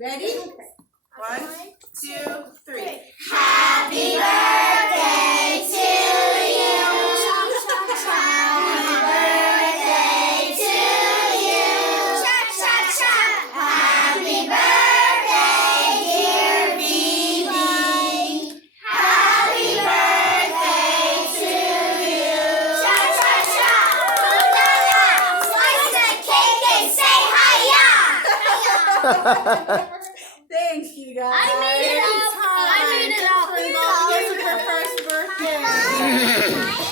Ready? 1, 2, 3. Happy birthday to you. Happy birthday to you. Happy birthday, dear Bibi. Happy birthday to you. Slice the cake and say hiya. Thanks, you guys. I made it up. Here's her first birthday.